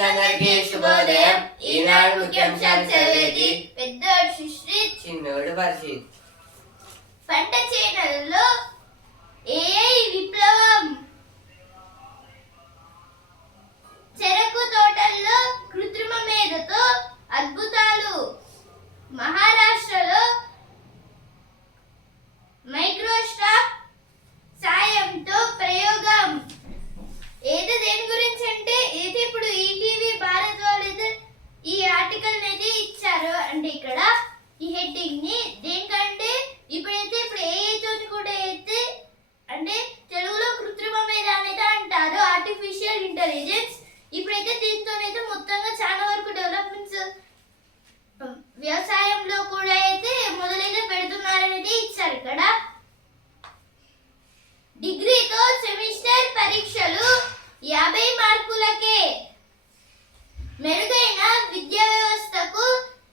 విద్యార్థులందరికీ శుభోదయం. ఈనాడు ముఖ్యాంశాలు చదివేది పెద్దోడు సుశ్రీత్, చిన్నోడు వర్షిత్. పంట చేనులలో ఏఐ విప్లవం, చెరకు తోటల్లో కృత్రిమ మేధతో అద్భుతాలు, మహారాష్ట్రలో మైక్రోసాఫ్ట్ సాయంతో ప్రయోగం. ఏదో దేని గురించి అంటే ఇప్పుడు ఈటీవీ భారత్ వాళ్ళు ఈ ఆర్టికల్ అయితే ఇచ్చారు. అంటే ఇక్కడ ఈ హెడ్డింగ్ ని దేనికంటే ఇప్పుడు ఏఐ తోని కూడా అయితే అంటే తెలుగులో కృత్రిమ మేధ అనేది అంటారు, ఆర్టిఫిషియల్ ఇంటెలిజెన్స్. ఇప్పుడైతే దీంతోనైతే మొత్తంగా చాలా వరకు డెవలప్మెంట్స్ వ్యవసాయంలో కూడా అయితే మొదలైతే పెడుతున్నారనేది ఇచ్చారు ఇక్కడ. డిగ్రీతో సెమిస్టర్ పరీక్షలు 50 మార్కులకే, మెరుగైన విద్యా వ్యవస్థకు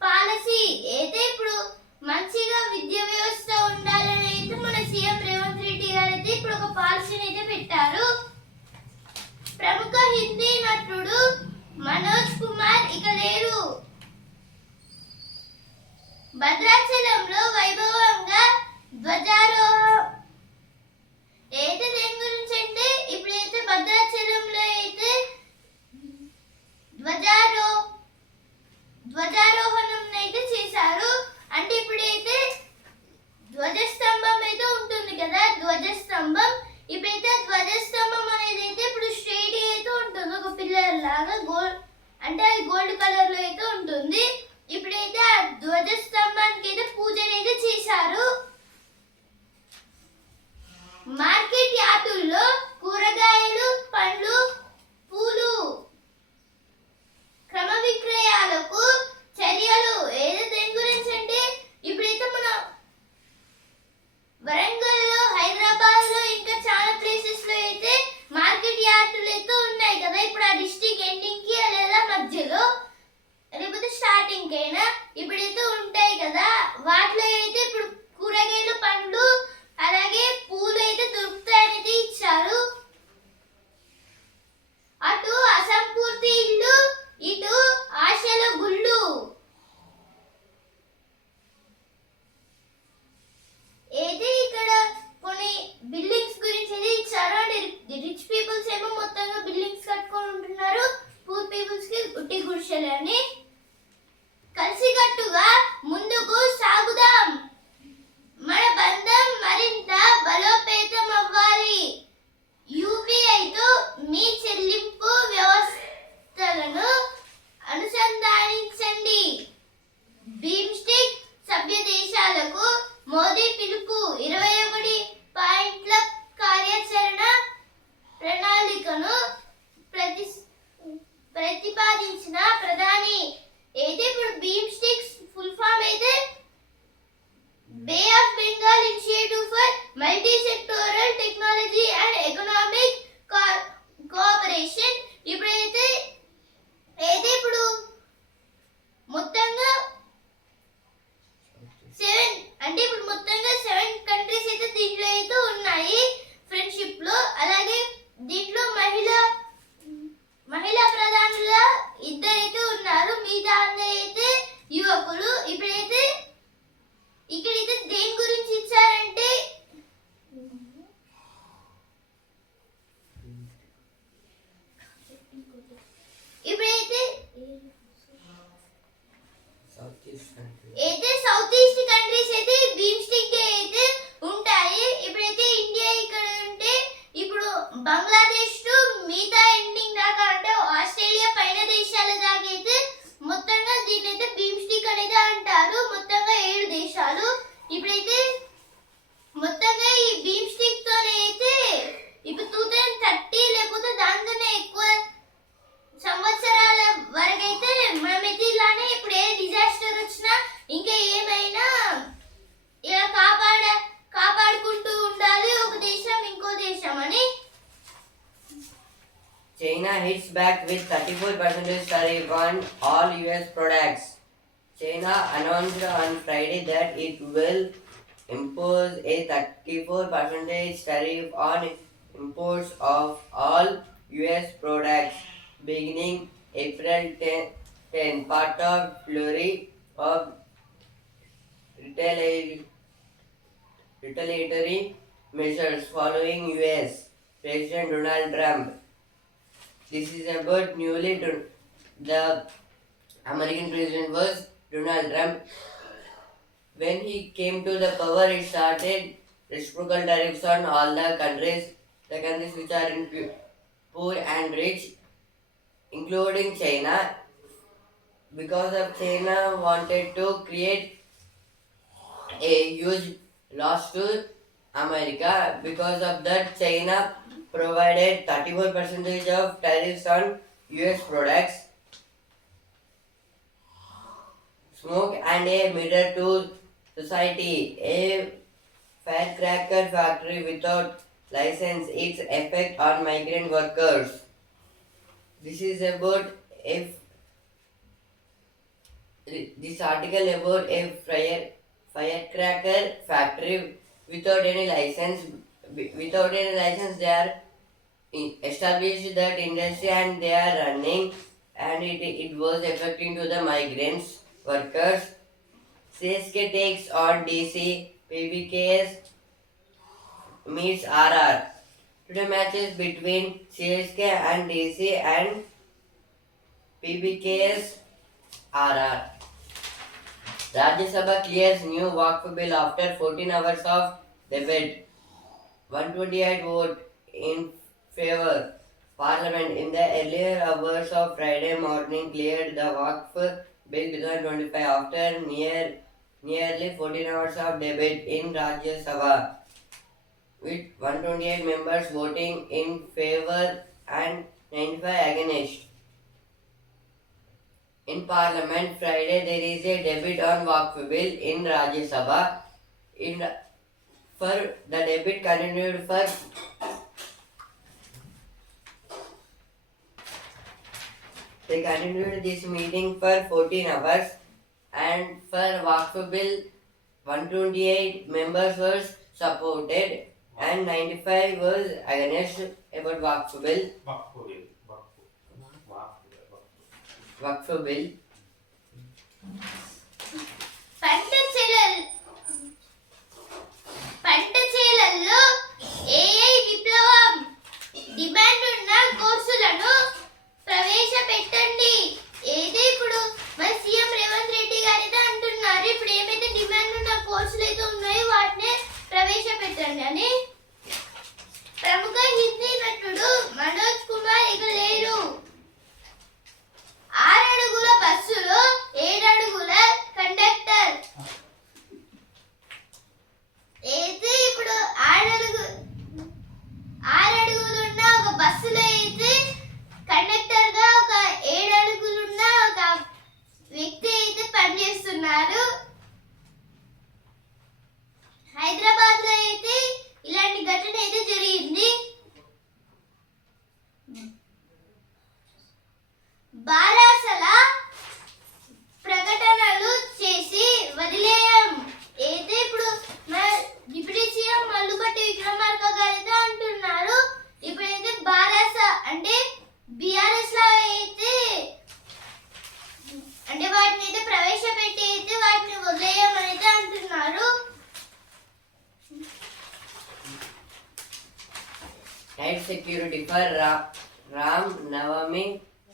పాలసీ. అయితే ఇప్పుడు మంచిగా విద్యా వ్యవస్థ ఉండాలని అయితే మన సీఎం రేవంత్ రెడ్డి గారు అయితే ఇప్పుడు ఒక పాలసీని అయితే పెట్టారు. ప్రముఖ హిందీ నటుడు మనోజ్ కుమార్ ఇక లేరు. భద్రాచలంలో వైభవంగా ధ్వజారోహణం. అయితే దేని గురించి అంటే ఇప్పుడైతే భద్రాచలంలో అయితే ధ్వజారోహణం అయితే చేశారు. అంటే ఇప్పుడైతే ధ్వజస్తంభం అయితే ఉంటుంది కదా, ధ్వజస్తంభం. ఇప్పుడైతే ధ్వజస్తంభం అనేది అయితే ఇప్పుడు స్ట్రైట్ అయితే ఉంటుంది, ఒక పిల్లర్ లాగా గోల్డ్ అంటే అది గోల్డ్ కలర్ లో అయితే ఉంటుంది. ఇప్పుడైతే ఆ ధ్వజస్తంభానికి అయితే పూజలు అయితే చేశారు. మార్కెట్ యార్డుల్లో కూరగాయలు, పండ్లు, పూలు క్రమ విక్రయాలకు చర్యలు. ఏదో దేని గురించి అంటే ఇప్పుడైతే మన వరంగల్లో, హైదరాబాద్ లో ఇంకా చాలా ప్లేసెస్ లో అయితే మార్కెట్ యార్డులు అయితే ఉన్నాయి కదా. ఇప్పుడు ఆ డిస్ట్రిక్ట్ ఎండింగ్ కి లేదా మధ్యలో లేకపోతే స్టార్టింగ్ కైనా ఇప్పుడైతే ఉంటాయి కదా, వాటిలో అయితే ఇప్పుడు కూరగాయలు, పండ్లు అలాగే పూలు అయితే దొరుకుతాయనేది ఇచ్చారు. అటు అసంపూర్తి ఇల్లు, ఇటు ఆశల గుళ్ళు. అయితే ఇక్కడ కొన్ని బిల్డింగ్స్ గురించి అయితే ఇచ్చారు. అంటే రిచ్ పీపుల్స్ ఏమో మొత్తంగా బిల్డింగ్స్ కట్టుకొని ఉంటున్నారు, పూర్ పీపుల్స్ కి ఉట్టి గుడిసెలు అని. కలిసికట్టుగా ముందుకు సాగుదాం, మన బంధం మరింత బలోపేతం అవ్వాలి. యూపీఐతో మీ చెల్లింపు వ్యవస్థలను అనుసంధానించండి. బిమ్స్టెక్ సభ్య దేశాలకు మోదీ పిలుపు. 21 పాయింట్ల కార్యాచరణ ప్రణాళికను ప్రతిపాదించిన ప్రధాని. అయితే ఇప్పుడు బిమ్స్టెక్ ఫుల్ ఫామ్ అయితే Bay of Bengal Initiative for Multi Sectoral Technology and Economic Cooperation. ఇప్పుడైతే ఇప్పుడు మొత్తంగా 7 కంట్రీస్ అయితే దీంట్లో అయితే ఉన్నాయి ఫ్రెండ్షిప్ లో. అలాగే దీంట్లో మహిళా ప్రధానుల 2 అయితే ఉన్నారు, మిగతా అందరూ అయితే యువకులు. ఇప్పుడైతే ఇక్కడైతే దేని గురించి ఇచ్చారంటే ఇప్పుడైతే సౌత్ ఈస్ట్ కంట్రీస్ అయితే బిమ్స్టెక్ అయితే ఉంటాయి. ఇప్పుడైతే ఇండియా ఇక్కడ ఉంటే ఇప్పుడు బంగ్లాదేశ్ టు మిగతా ఎండింగ్ దాకా అంటే ఆస్ట్రేలియా పైన దేశాల దాకా అయితే మొత్తంగా దీన్ని అయితే బిమ్స్టెక్ అనేది అంటారు. మొత్తంగా 7 దేశాలు. ఇప్పుడైతే మొత్తంగా ఈ బిమ్స్టెక్ తోనే అయితే ఇప్పుడు 2030 లేకపోతే దాంతోనే ఎక్కువ సంవత్సరాల వరకైతే మనమైతే ఇలానే ఇప్పుడు ఏ డిజాస్టర్ వచ్చినా ఇంకా ఏమైనా ఇలా కాపాడుకుంటూ ఉండాలి ఒక దేశం ఇంకో దేశం అని. China hits back with 34% tariff on all US products. China announced on Friday that it will impose a 34% tariff on imports of all US products beginning April 10, part of flurry of retaliatory measures following US President Donald Trump. This is about the American president was Donald Trump. When he came to the power, he started reciprocal tariffs on all the countries which are in poor and rich, including China. Because of China wanted to create a huge loss to America. Because of that, China provided 34% of tariffs on US products, smoke, and a mirror to society. A firecracker factory without license, its effect on migrant workers. This is about a this article about a firecracker factory without any license. Without any license, they are established that industry and they are running, and it was affecting to the migrants workers. CSK takes on DC, PBKS meets RR. Today matches between CSK and DC and PBKS RR. Rajya Sabha clears new Waqf bill after 14 hours of debate. 128 vote in favor. Parliament in the earlier hours of Friday morning cleared the Waqf bill 2025 after nearly 14 hours of debate in Rajya Sabha, with 128 members voting in favor and 95 against. In Parliament Friday, there is a debate on Waqf bill in Rajya Sabha. For the debate continued for they continued this meeting for 14 hours, and for Waqf bill 128 members were supported and 95 was against about Waqf bill. Waqf bill. పంట చేలల్లో AI విప్లవం demand ఉన్న కోర్సులను ప్రవేశపెట్టండి. ఏది ఇప్పుడు మన CM Revanth Reddy గారు అయితే అంటున్నారు, ఇప్పుడు ఏమైతే డిమాండ్ ఉన్న కోర్సులు అయితే ఉన్నాయో వాటిని ప్రవేశపెట్టండి అని. ప్రముఖ హిందీ నటుడు మనోజ్ కుమార్ ఇక లేరు. 6 అడుగుల బస్సులో 7 అడుగుల కండక్టర్. అయితే ఇప్పుడు 6 అడుగులు ఉన్న ఒక బస్సులో అయితే కండక్టర్ గా ఒక 7 అడుగులు ఉన్న ఒక వ్యక్తి అయితే పనిచేస్తున్నారు. హైదరాబాద్ లో అయితే ఇలాంటి ఘటన అయితే జరిగింది. బారాసల ప్రకటనలు చేసి వదిలేయం. అయితే ఇప్పుడు మన డిప్యూటీ సీఎం మల్లుపట్టి విక్రమార్క గారు అయితే అంటున్నారు, ఇప్పుడైతే బారాస అంటే బీఆర్ఎస్ లో అయితే అంటే వాటిని అయితే ప్రవేశపెట్టి అయితే వాటిని వదిలేయమని అయితే అంటున్నారు. Night security for Ram Navami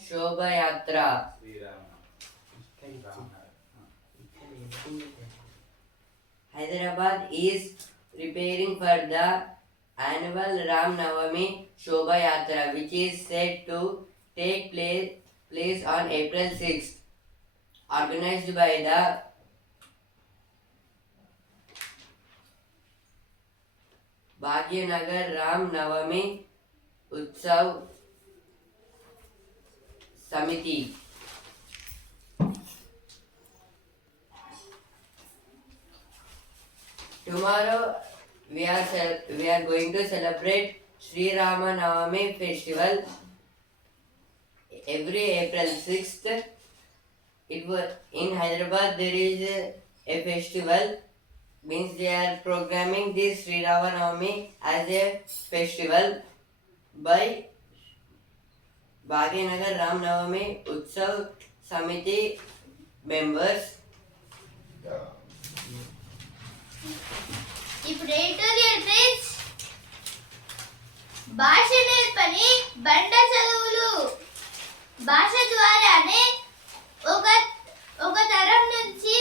Shobha Yatra. Hyderabad is preparing for the annual Ram Navami Shobha Yatra, which is set to take place on April 6th, organized by the Bhagyanagar Ram Navami Utsav Samiti. Tomorrow we are going to celebrate Sri Rama Navami festival. Every April 6th, it was in Hyderabad. There is a festival. Means they are programming this Sri Rama Navami as a festival by Bhagyanagar Ram Navami Utsav సమితి members. ఇప్పుడు editorial page. భాష నేర్పని బండ చదువులు. భాష ద్వారానే ఒక తరం నుంచి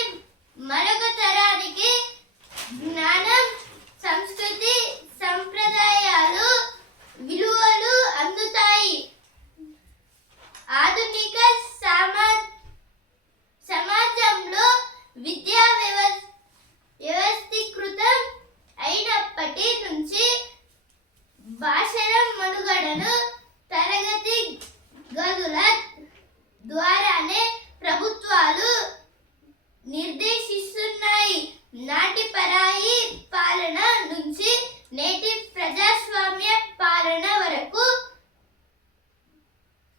మరొక తరానికి జ్ఞానం, సంస్కృతి, సంప్రదాయాలు, విలువలు అందుతాయి. ఆధునిక సమాజంలో విద్యా వ్యవస్థీకృతం అయినప్పటి నుంచి భాషల మనుగడను తరగతి గదుల ద్వారానే ప్రభుత్వాలు నిర్దేశిస్తున్నాయి. నాటి పరాయి పాలన నుంచి నేటి ప్రజాస్వామ్య పాలన వరకు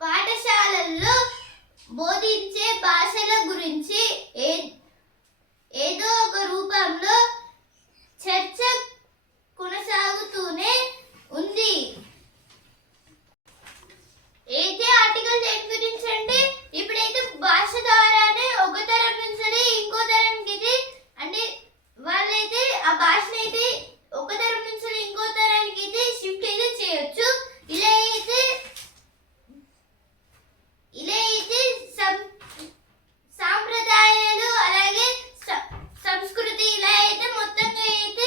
పాఠశాలల్లో బోధించే భాషల గురించి ఏదో ఒక రూపంలో చర్చ కొనసాగుతూనే ఉంది. అయితే ఆర్టికల్ దేని గురించి అంటే ఇప్పుడైతే భాష ద్వారానే ఒక తరం నుంచి ఇంకో తరంకి అంటే వాళ్ళైతే ఆ భాషను అయితే ఒక తరం నుంచి ఇంకో తరానికి అయితే షిఫ్ట్ అయితే చేయొచ్చు. ఇలా అయితే సాంప్రదాయాలు అలాగే సంస్కృతి ఇలా అయితే మొత్తంగా అయితే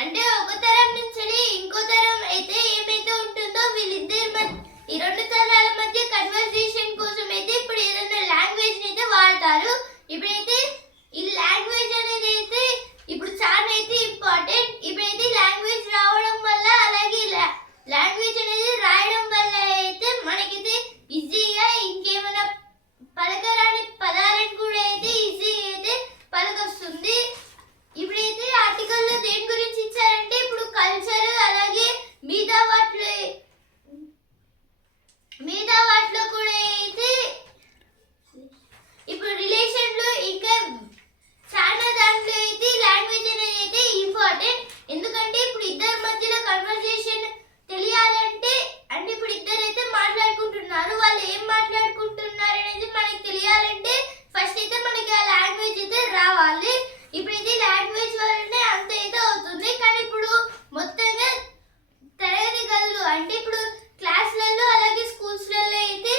అంటే ఒక తరం నుంచి ఇంకో తరం అయితే ఏమైతే ఉంటుందో వీళ్ళిద్దరి ఈ రెండు తరాల మధ్య కన్వర్జేషన్ కోసం అయితే ఇప్పుడు ఏదైనా లాంగ్వేజ్ అయితే వాడతారు. ఇప్పుడైతే ఈ లాంగ్వేజ్ అనేది అయితే ఇప్పుడు చాలా అయితే ఇంపార్టెంట్. ఇప్పుడైతే లాంగ్వేజ్ రావడం వల్ల అలాగే లాంగ్వేజ్ అనేది రాయడం వల్ల అయితే మనకైతే ఈజీగా ఇంకేమైనా పలకరాని పదాలను కూడా అయితే ఈజీగా అయితే పలకొస్తుంది. ఇప్పుడైతే ఆర్టికల్లో దేని గురించి ఇచ్చారంటే ఇప్పుడు కల్చర్ అలాగే మిగతా వాటిలో కూడా అయితే ఇప్పుడు రిలేషన్లో ఇంకా చాలా దాంట్లో అయితే లాంగ్వేజ్ అనేది అయితే ఇంపార్టెంట్. ఎందుకంటే ఇప్పుడు ఇద్దరి మధ్యలో కన్వర్జేషన్ తెలియాలంటే అంటే ఇప్పుడు ఇద్దరు అయితే మాట్లాడుకుంటున్నారు, వాళ్ళు ఏం మాట్లాడుకుంటున్నారు అనేది మనకి తెలియాలంటే ఫస్ట్ అయితే మనకి ఆ లాంగ్వేజ్ అయితే రావాలి. ఇప్పుడైతే లాంగ్వేజ్ వల్లనే అంత అయితే అవుతుంది. కానీ ఇప్పుడు మొత్తంగా తరగతి గదులు అంటే ఇప్పుడు క్లాసులలో అలాగే స్కూల్స్లలో అయితే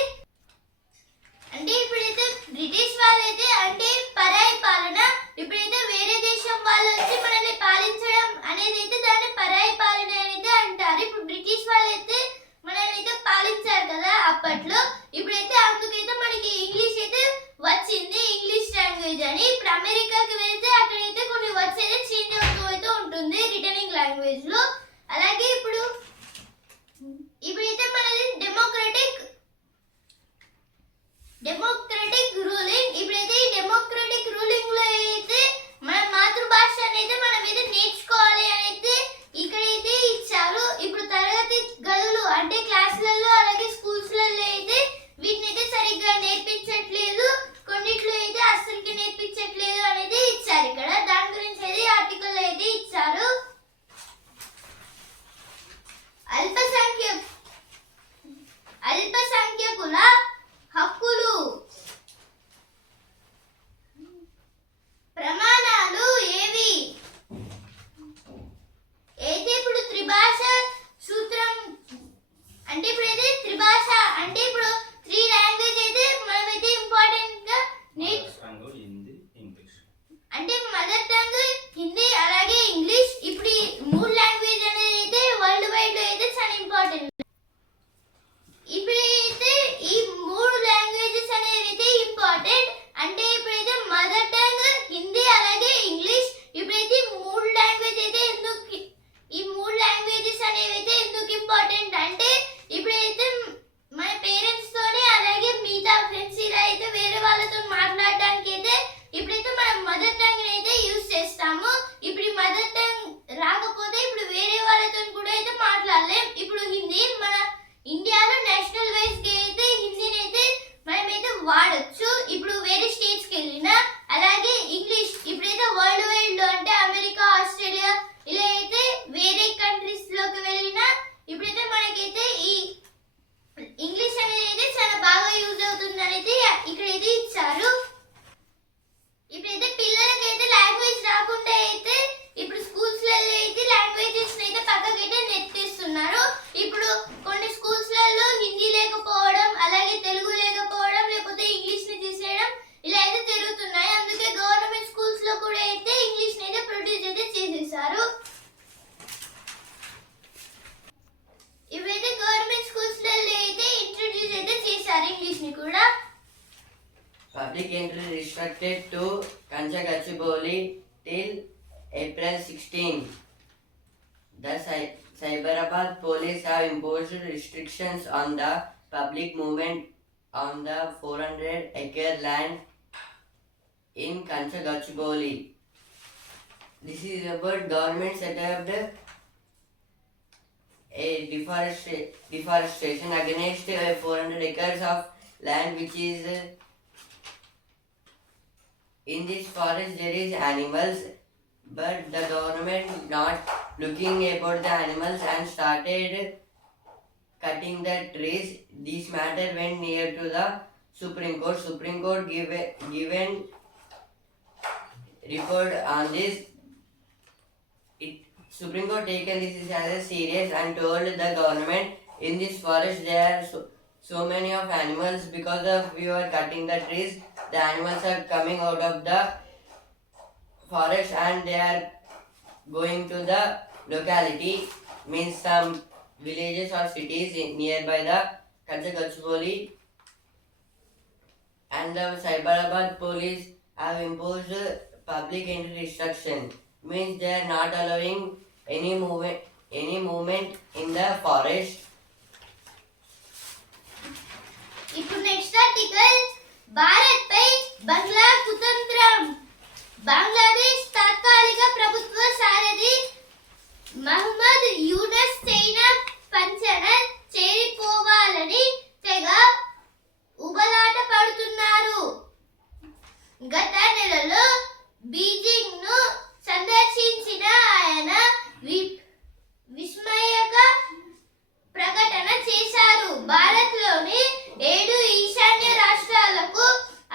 అంటే ఇప్పుడైతే బ్రిటిష్ వాళ్ళైతే అంటే పరాయి పాలన. ఇప్పుడైతే వేరే దేశం వాళ్ళు వచ్చి మనల్ని పాలించడం అనేది అయితే దాన్ని పరాయి పాలన అనేది అంటారు. ఇప్పుడు బ్రిటిష్ వాళ్ళైతే మనల్ని అయితే పాలించారు కదా అప్పట్లో. ఇప్పుడైతే అందుకైతే మనకి ఇంగ్లీష్ అయితే వచ్చింది, ఇంగ్లీష్ లాంగ్వేజ్ అని. ఇప్పుడు అమెరికాకి వెళ్తే అక్కడైతే కొన్ని వర్డ్స్ అయితే చేంజ్ అవుతూ అయితే ఉంటుంది రిటర్నింగ్ లాంగ్వేజ్ లో. అలాగే ఇప్పుడైతే మనది డెమోక్రటిక్ రూలింగ్. ఇప్పుడైతే ఈ డెమోక్రటిక్ రూలింగ్ లో అయితే మన మాతృభాష అనేది మనం అయితే నేర్చుకోవాలి అని అయితే ఇక్కడైతే ఇచ్చారు. ఇప్పుడు తరగతి గదులు అంటే క్లాసులలో అలాగే స్కూల్స్లలో అయితే వీటిని అయితే సరిగ్గా నేర్పించట్లేదు, కొన్నిట్లో అయితే అస్సలకి నేర్పించట్లేదు అనేది ఇచ్చారు ఇక్కడ. దాని గురించి అయితే ఆర్టికల్ అయితే ఇచ్చారు. అయితే ఇచ్చారు. ఇప్పుడైతే పిల్లలకైతే లాంగ్వేజ్ రాకుండా అయితే ఇప్పుడు స్కూల్స్లలో అయితే లాంగ్వేజెస్ అయితే పక్కకైతే నెట్టేస్తున్నారు. ఇప్పుడు కొన్ని స్కూల్స్లలో హిందీ లేకపోవడం, అలాగే తెలుగు లేకపోవడం, లేకపోతే ఇంగ్లీష్ ని తీసేయడం ఇలా అయితే జరుగుతున్నాయి. అందుకే గవర్నమెంట్ స్కూల్స్ లో కూడా అయితే ఇంగ్లీష్ ని అయితే ప్రొడ్యూస్ అయితే చేసేసారు. ఇప్పుడైతే గవర్నమెంట్ స్కూల్స్ లో అయితే ఇంట్రొడ్యూస్ అయితే చేశారు ఇంగ్లీష్ ని కూడా. Public entry restricted to Kanchagachibowli till April 16. The Cyberabad police have imposed restrictions on the public movement on the 400-acre land in Kanchagachibowli. This is about government set up a deforestation against 400 acres of land which is in this forest. There is animals, but the government not looking about the animals and started cutting the trees. This matter went near to the Supreme Court. Supreme Court given report on this. Supreme Court taken this as a serious and told the government in this forest there are so many of animals. Because of we are cutting the trees, the animals are coming out of the forest and they are going to the locality, means some villages or cities nearby the Kanchagachibowli. And the Cyberabad police have imposed public entry restriction, means they are not allowing any movement in the forest. ఇప్పుడు next article Bharat పై బంగ్లా కుతంత్రం. బంగ్లాదేశ్ తాత్కాలిక ప్రభుత్వ సారథి Mohammed Yunus China పంచన చేరిపోవాలని తెగ ఉబలాట పడుతున్నారు. గత నెలలో Beijing ను సందర్శించిన ఆయన విస్మయక ప్రకటన చేశారు. భారత్లోని 7 ఈశాన్య రాష్ట్రాలకు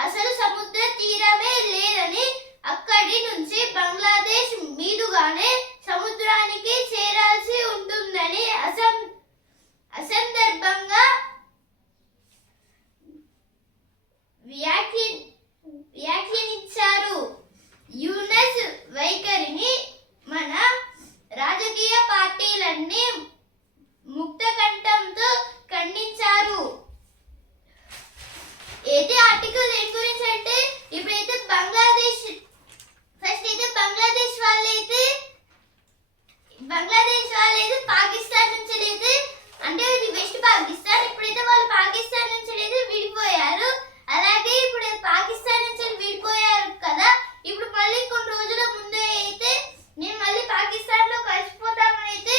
అసలు సముద్ర తీరమే లేదని, అక్కడి నుంచి బంగ్లాదేశ్ మీదుగానే సముద్రానికి చేరాల్సి ఉంటుందని అసందర్భంగా వ్యాఖ్యానించారు. యూనస్ వైఖరిని మన రాజకీయ పార్టీలన్నీ ముక్త కంఠంతో ఖండించారు. అయితే ఆర్టికల్ దేని గురించి అంటే ఇప్పుడైతే బంగ్లాదేశ్ ఫస్ట్ అయితే బంగ్లాదేశ్ వాళ్ళైతే పాకిస్తాన్ నుంచి అయితే అంటే ఇది వెస్ట్ పాకిస్తాన్, ఇప్పుడైతే వాళ్ళు పాకిస్తాన్ నుంచి అయితే విడిపోయారు. అలాగే ఇప్పుడు పాకిస్తాన్ నుంచి విడిపోయారు కదా, ఇప్పుడు మళ్ళీ కొన్ని రోజుల ముందే అయితే నేను మళ్ళీ పాకిస్తాన్ లో కలిసిపోతామని అయితే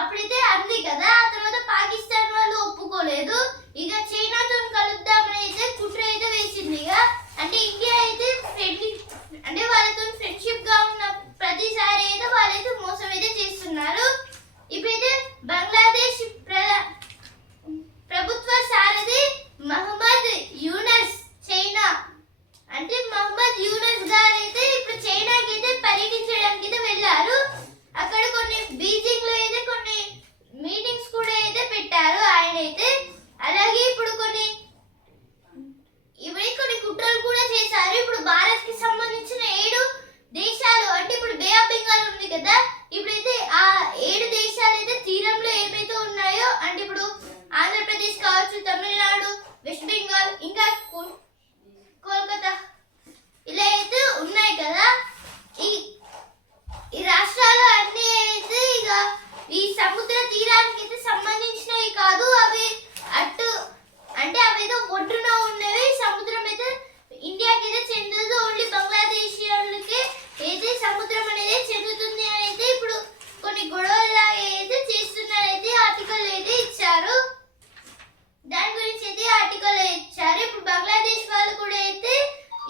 అప్పుడైతే అంది కదా. ఆ తర్వాత పాకిస్తాన్ వాళ్ళు ఒప్పుకోలేదు. ఇక చైనాతో కలుద్దామని అయితే కుట్ర అయితే వేసింది. ఇక అంటే ఇండియా అయితే అంటే వాళ్ళతో ఫ్రెండ్షిప్ గా ఉన్న ప్రతిసారి అయితే వాళ్ళైతే మోసం అయితే చేస్తున్నారు. ఇప్పుడైతే బంగ్లాదేశ్ ప్రభుత్వ సారథి మహమ్మద్ యూనస్ చైనా అంటే మహమ్మద్ యూనస్ గారు అయితే ఇప్పుడు చైనాకి అయితే పర్యటించడానికి అయితే వెళ్ళారు. అక్కడ కొన్ని బీజింగ్ లో అయితే కొన్ని మీటింగ్స్ కూడా అయితే పెట్టారు ఆయన అయితే. అలాగే ఇప్పుడు కొన్ని కుట్రలు కూడా చేశారు. ఇప్పుడు భారత్ కి సంబంధించిన 7 దేశాలు అంటే ఇప్పుడు బే ఆఫ్ బెంగాల్ ఉంది కదా, ఇప్పుడైతే ఆ 7 దేశాలు అయితే తీరంలో ఏమైతే ఉన్నాయో అంటే ఇప్పుడు ఆంధ్రప్రదేశ్ కావచ్చు, తమిళనాడు, వెస్ట్ బెంగాల్, ఇంకా కోల్కతా ఇలా అయితే ఉన్నాయి కదా. ఈ రాష్ట్రాలు అన్ని అయితే ఇక ఈ సముద్ర తీరానికి అయితే సంబంధించినవి కాదు. అవి అటు అంటే అవేదో ఒడ్డున ఉన్నవి. సముద్రం అయితే ఇండియాకి అయితే చెందదు, ఓన్లీ బంగ్లాదేశీయులకి అయితే సముద్రం అనేది చెందుతుంది అని అయితే ఇప్పుడు కొన్ని గొడవల్లా అయితే చేస్తున్నారైతే ఆర్టికల్ అయితే ఇచ్చారు. దాని గురించి అయితే ఆర్టికల్ ఇచ్చారు. ఇప్పుడు బంగ్లాదేశ్ వాళ్ళు కూడా అయితే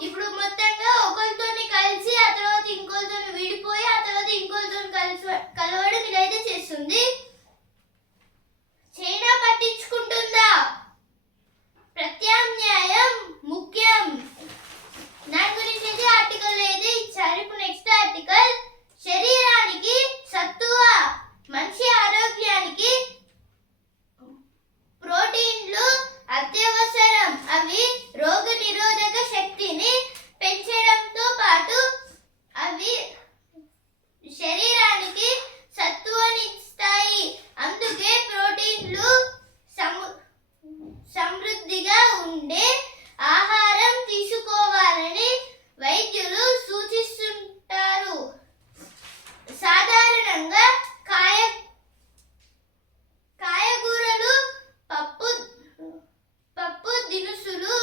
ఇప్పుడు మొత్తంగా ఒకరితోని కలిసి ఆ తర్వాత ఇంకోరితో విడిపోయి ఆ తర్వాత ఇంకోరితో కలవడం ఇదైతే చేస్తుంది. చైనా పట్టించుకుంటుందా? ప్రత్యామ్నాయం ముఖ్యం. సమృద్ధిగా ఉండే ఆహారం తీసుకోవాలని వైద్యులు సూచిస్తుంటారు. సాధారణంగా కాయగూరలు, పప్పు దినుసులు,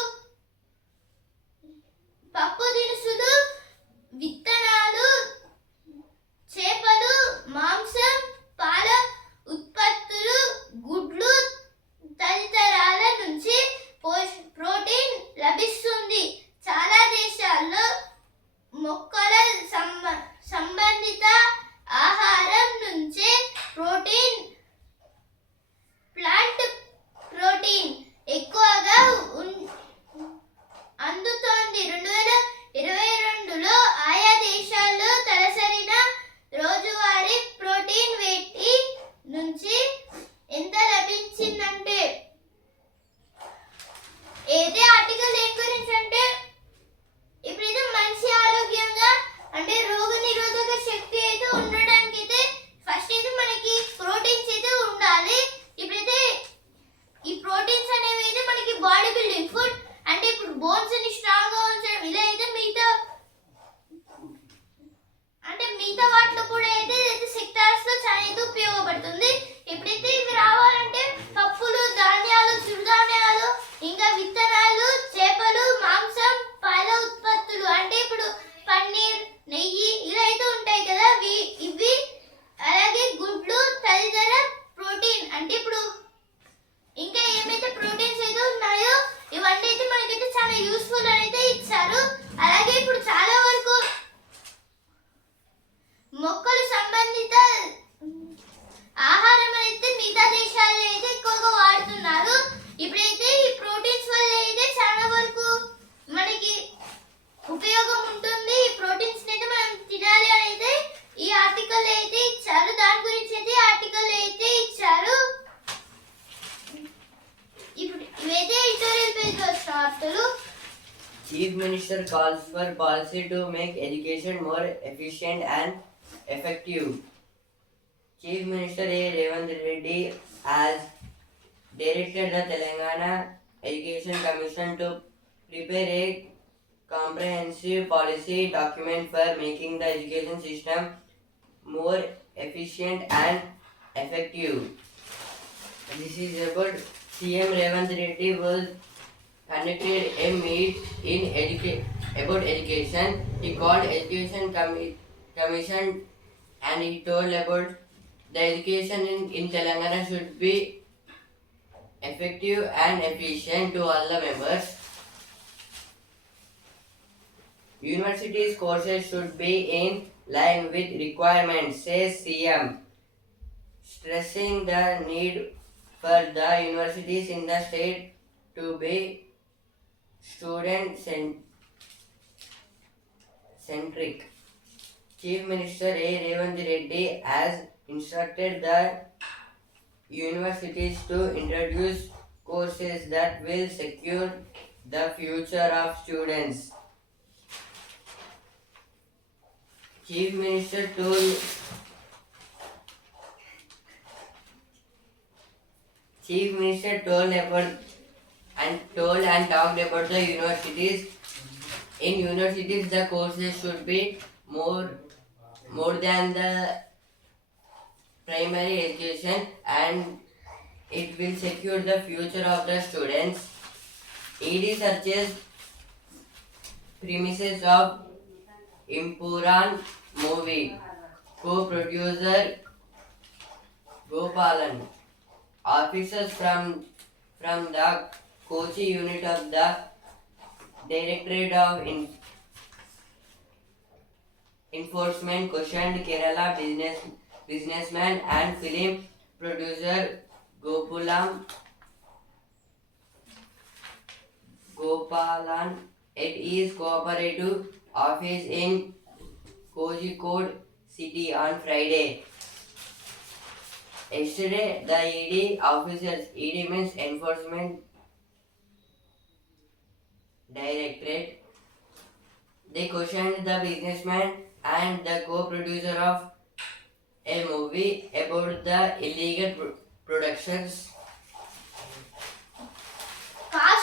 విత్తనాలు, చేపలు, మాంసం, పాల ఉత్పత్తులు, గుడ్లు తదితరాల నుంచి ప్రోటీన్ లభిస్తుంది. చాలా దేశాల్లో మొక్కల సంబంధిత ఆహారం నుంచే ప్లాంట్ ప్రోటీన్ ఎక్కువగా అందుతోంది. 2022లో ఆయా దేశాల్లో తలసరిన రోజువారీ ప్రోటీన్ వేటి నుంచి ఎంత లభించిందంటే, ఏదే ఆర్టికల్ దేని గురించి అంటే ఇప్పుడైతే మనిషి ఆరోగ్యంగా అంటే రోగ నిరోధక శక్తి అయితే ఉండడానికి అయితే ఫస్ట్ అయితే మనకి ప్రోటీన్స్ అయితే ఉండాలి. ఇప్పుడైతే ఈ ప్రోటీన్స్ అనేవి అయితే మనకి బాడీ బిల్డింగ్ ఫుడ్ అంటే ఇప్పుడు బోన్స్ ని స్ట్రాంగ్ గా ఉంచడం ఇలా అయితే మిగతా వాటిలో కూడా అయితే సెక్టార్స్ లో చాలా అయితే ఉపయోగపడుతుంది. ఎప్పుడైతే ఇవి రావాలంటే పప్పులు, ధాన్యాలు, చిరుధాన్యాలు, ఇంకా విత్తనాలు, చేపలు, మాంసం, పాల ఉత్పత్తులు అంటే ఇప్పుడు పన్నీర్, నెయ్యి ఇలా అయితే ఉంటాయి కదా, ఇవి అలాగే గుడ్లు తదితర ప్రోటీన్ అంటే ఇప్పుడు ఇంకా ఏమైతే ప్రోటీన్స్ అయితే ఉన్నాయో ఇవన్నీ అయితే మనకైతే చాలా యూస్ఫుల్ అయితే ఇచ్చారు. అలాగే ఇప్పుడు చాలా వరకు మొక్కలు సంబంధిత ఆహారం అయితే మిగతా దేశాల్లో అయితే ఎక్కువగా వాడుతున్నారు. ఇప్పుడైతే ఈ ప్రోటీన్స్ వల్ల అయితే చాలా వరకు మనకి ఉపయోగం ఉంటుంది. ఈ ప్రోటీన్స్ అయితే మనం తినాలి అని అయితే ఈ ఆర్టికల్ అయితే ఇచ్చారు. దాని గురించి అయితే ఆర్టికల్ అయితే ఇచ్చారు. ఇప్పుడు ఇవైతే ఎడిటోరియల్ పేజ్ లో వచ్చిన వార్తలు. Chief Minister calls for policy to make education more efficient and effective. Chief Minister A. Revanth Reddy has directed the Telangana Education Commission to prepare a comprehensive policy document for making the education system more efficient and effective. This is about CM Revanth Reddy was conducted a meet in about education. He called education commission and he told about the education in Telangana should be effective and efficient to all the members. Universities courses should be in line with requirements, says CM, stressing the need for the universities in the state to be student-centric. Chief Minister A. Revanth Reddy has instructed the universities to introduce courses that will secure the future of students. Chief Minister told and talked about the universities. In universities, the courses should be more than the primary education, and it will secure the future of the students. ED searches premises of Impuran movie. Co-producer Gopalan. Officers from the Kochi unit of the Directorate of Enforcement questioned Kerala businessman and film producer Gopalan at his cooperative office in Kozhikode city on Friday. Yesterday, the ED officers, ED means Enforcement Directorate, they questioned the businessman and the co-producer of a movie about the illegal productions. Fast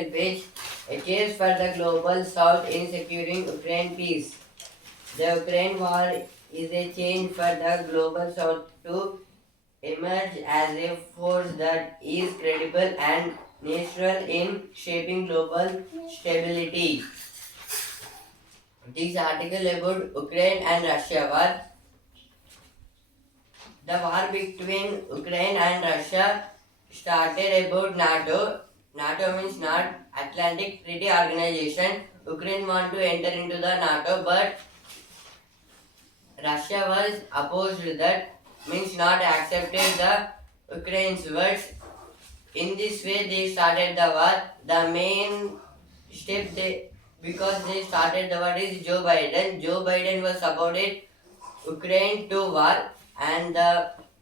article page. A case for the global south in securing Ukraine peace. The Ukraine war is a change for the global south to emerge as a force that is credible and natural in shaping global stability. This article about Ukraine and Russia war. The war between Ukraine and Russia started about NATO. NATO means North Atlantic Treaty Organization. Ukraine want to enter into the NATO, but Russia was opposed that, means not accepted the Ukraine's words. In this way, they started the war. The main step because they started the war is Joe Biden. Joe Biden was supported Ukraine to war, and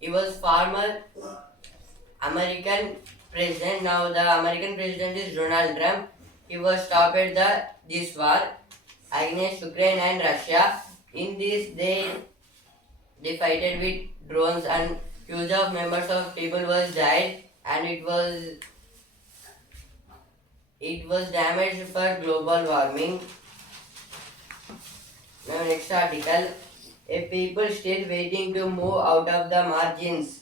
he was former American president. Now the American president is Donald Trump. He was stopped this war against Ukraine and Russia. In this, they fighted with drones, and huge of members of people was died, and it was damaged for global warming. Now next article. A people still waiting to move out of the margins.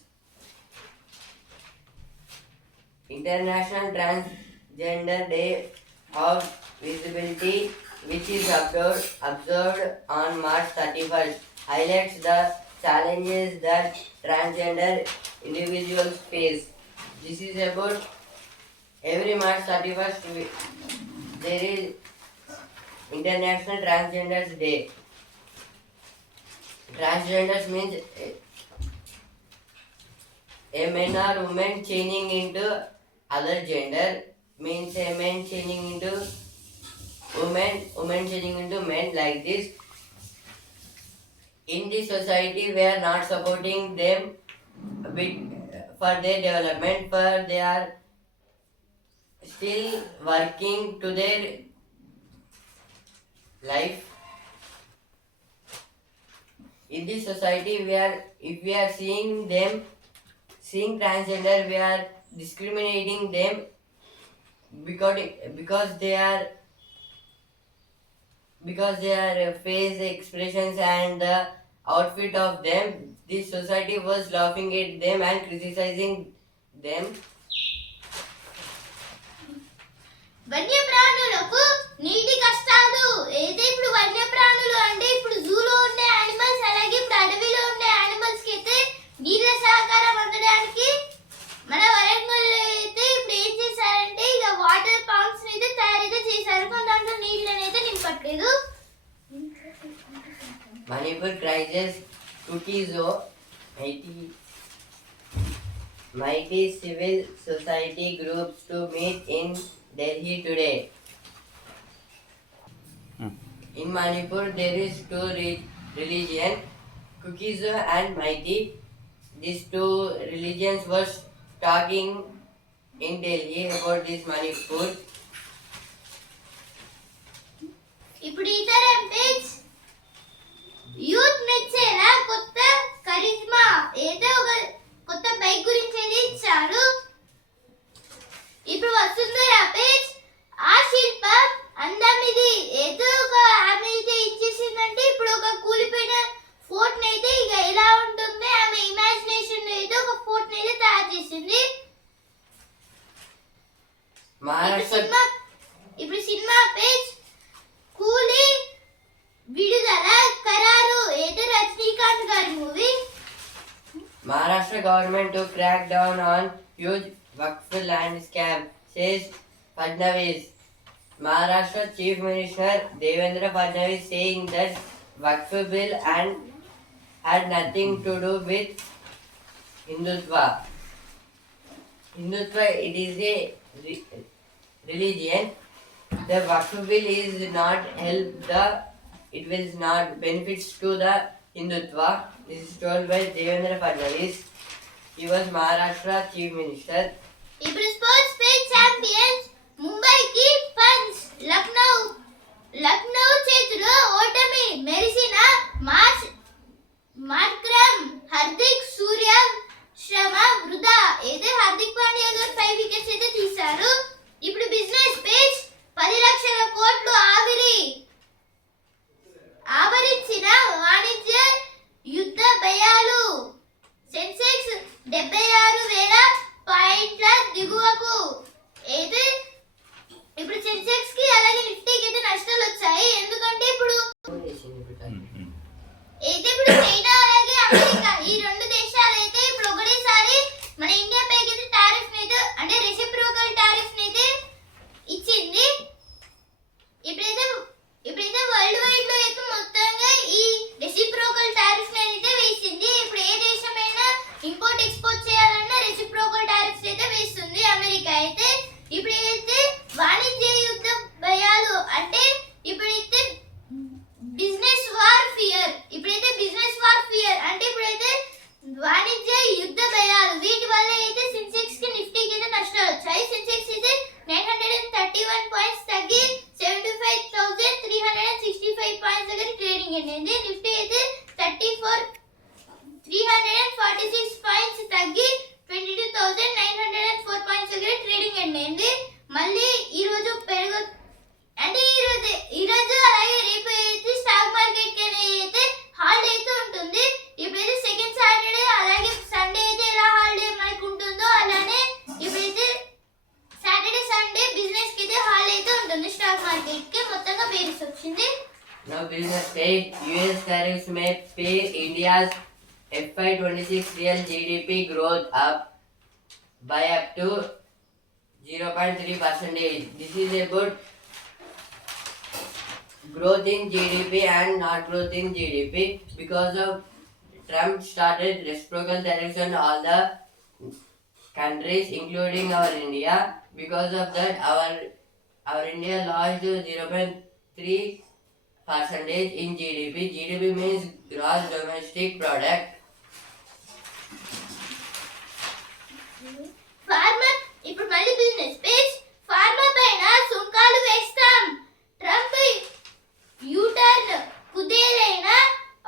International Transgender Day of Visibility, which is observed on March 31st, highlights the challenges that transgender individuals face. This is about every March 31st, there is International Transgenders Day. Transgenders means a man or woman changing into other gender, means a man changing into woman changing into men, like this. In this society, we are not supporting them for their development, for they are still working to their life. In this society, if we are seeing transgender, we are discriminating them because their face expressions and the outfit of them. This society was laughing at them and criticizing them. వన్యప్రాణులకు నీటి కష్టాలు. అయితే ఇప్పుడు వన్యప్రాణులు అంటే ఇప్పుడు జూలో ఉండే animals, అలాగే ఇప్పుడు అడవిలో ఉండే యానిమల్స్ కి అయితే నీళ్ళ సహకారం అందడానికి మన వరంగల్ అయితే ఇప్పుడు ఏం చేశారంటే ఇలా వాటర్ పంప్స్ అయితే తయారైతే చేశారు. కొన్ని దాంట్లో నీళ్ళని అయితే నింపట్లేదు. Manipur crisis Kukizo, mighty civil society groups to meet in Delhi today. In Manipur, there is two religions, Kukizo and Mighty. These two religions were talking in Delhi about this Manipur. ఇప్పుడు ఇతరం page youth మెచ్చేలా కొత్త కరిజ్మా ఏదో ఒక కొత్త bike గురించి అయితే ఇచ్చారు. ఇప్పుడు Vasundhara page ఆ శిల్పం అందం ఇది ఏదో ఒక ఆమె అయితే ఇచ్చేసిందంటే ఇప్పుడు ఒక కూలిపోయిన ఫోర్ట్ అయితే ఇక ఎలా ఉంటుంది ఆమె ఇమాజినేషన్ అయితే ఒక ఫోర్ట్ అయితే తయారు చేసింది. ఇప్పుడు సినిమా పేజ్ కూలీ విడుదల ఖరారు ఏదో రజనీకాంత్ గారి movie. Maharashtra government to crack down on huge Waqf land scam, says Fadnavis. Maharashtra Chief Minister Devendra Fadnavis saying that Waqf bill had nothing to do with Hindutva. Hindutva, it is a religion. The Waqf bill is not it will not benefits to the Hindutva. This is told by Devendra Fadnavis. He was Maharashtra Chief Minister. ఇప్పుడు sports page champions ముంబైకి punch, Lucknow చేతిలో ఓటమి, మెరిసిన Markram, Hardik సూర్య శ్రమ వృధా. అయితే హార్దిక్ పాండ్యా గారు 5 wickets అయితే తీశారు. ఇప్పుడు బిజినెస్ పేజ్ 21 పాయింట్స్ తగ్గి 75,365 పాయింట్స్ దగ్గర ట్రేడింగ్ అయింది. నిఫ్టీ అయితే 346 పాయింట్స్ తగ్గి 22,904 పాయింట్స్ దగ్గర ట్రేడింగ్ అయింది. మళ్ళీ ఈ రోజు అంటే ఈ రోజు అలాగే రేపు అయితే స్టాక్ మార్కెట్ కి అయితే హాలిడే అయితే ఉంటుంది. ఇప్పుడైతే సెకండ్ సాటర్డే అలాగే సండే అయితే ఎలా హాలిడే మనకు ఉంటుందో అలానే ఇప్పుడైతే సాటర్డే సండే బిజినెస్ కి అయితే హాలిడే అయితే ఉంటుంది. స్టాక్ మార్కెట్ కి మొత్తంగా బేరిస్ వచ్చింది. Now business stage, US tariffs may pay India's FY26 real GDP growth up by up to 0.3%. This is about growth in GDP and not growth in GDP because of Trump started reciprocal tariffs on all the countries including our India. Because of that our India lost 0.3% in GDP. GDP means gross domestic product. Farmer ఇప్పుడు మళ్ళీ business page. Farmer పైన సుంకాలు వేస్తాం. Trump U turn కుదేలైన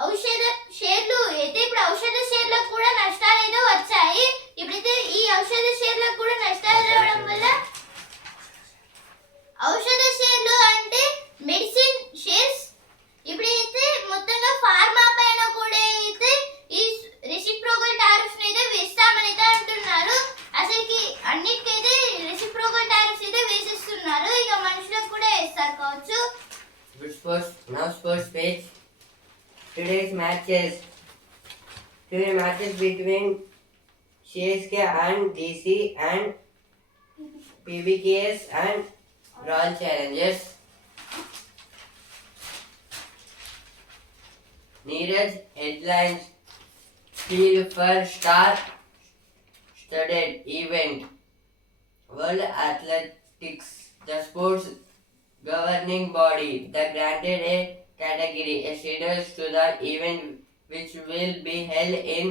ఔషధ షేర్లు అయితే ఇప్పుడు ఔషధ షేర్లకు కూడా నష్టాలు అయితే వచ్చాయి. ఇప్పుడైతే ఈ ఔషధ షేర్లకు కూడా నష్టాలు రావడం వల్ల ఔషధ షేర్లు అంటే మెడిసిన్ షేర్స్ ఇప్పుడైతే మొత్తంగా ఫార్మా పైన కూడా అయితే ఈ రెసిప్రోకల్ టారిఫ్స్ అయితే వేస్తామని అయితే అంటున్నారు. అసలుకి అన్నిటికైతే రెసిప్రోకల్ టారిఫ్స్ అయితే వేసేస్తున్నారు. ఇక మనుషులకు కూడా వేస్తారు కావచ్చు. Now sports page. Today's matches between CSK and DC and PBKS and Royal Challengers. Neeraj headlines field for star-studded event. World Athletics, the sports governing body, that granted a category status to the event, which will be held in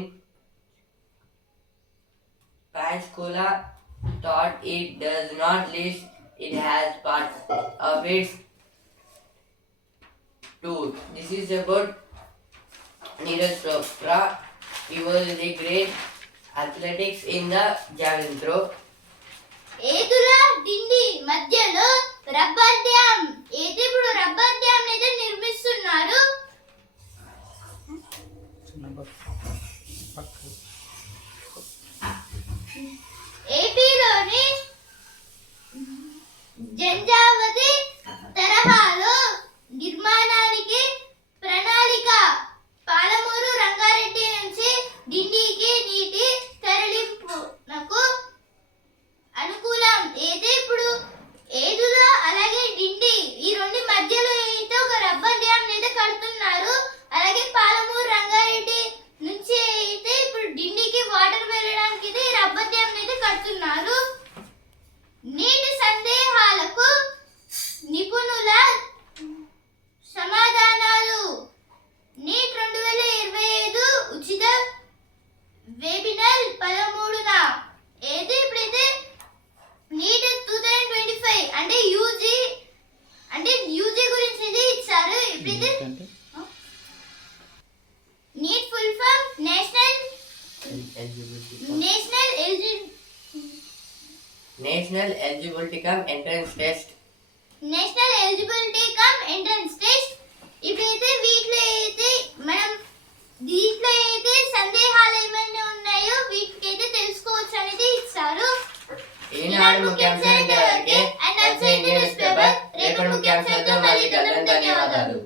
Panchkula, thought it does not list it has part of its tour. This is about Neeraj Chopra. He was the great athletics in the javelin throw. Yedula డిండి మధ్యలో rubber dam అయితే ఇప్పుడు rubber dam అయితే నిర్మిస్తున్నారు. ఏపీలోని జంజావతి తరహాలో నిర్మాణానికి ప్రణాళిక. పాలమూరు రంగారెడ్డి నుంచి డిండికి నీటి తరలింపునకు అనుకూలం. అయితే ఇప్పుడు ఏదుల అలాగే డిండి ఈ రెండు మధ్యలో అయితే ఒక రబ్బర్ డ్యామ్ అయితే కడుతున్నారు. అలాగే పాలమూరు రంగారెడ్డి నుంచి అయితే ఇప్పుడు డిండికి వాటర్ వెళ్ళడానికి అయితే రబ్బర్ డ్యామ్ అయితే కడుతున్నారు. నీటి సందేహాలకు నిపుణుల సమాధానాలు. నీట్ 2025 ఉచిత వెబినార్ 13న అయితే ఇప్పుడైతే నీట్ 2025 అంటే యూజీ గురించి ఇది ఇచ్చారు. ఇప్పుడైతే NEET full form national Eligibility cum entrance test. National eligibility cum entrance test. ఇప్పుడైతే వీటిలో అయితే సందేహాలు ఏమైనా ఉన్నాయో వీటికైతే తెలుసుకోవచ్చు అనేది ఇచ్చారు. ఈనాడు ముఖ్యాంశాలు ఇంతవరకే. న్యూస్ పేపర్ రేపటి ముఖ్యాంశాలతో మళ్ళీ కలుద్దాం. ధన్యవాదాలు.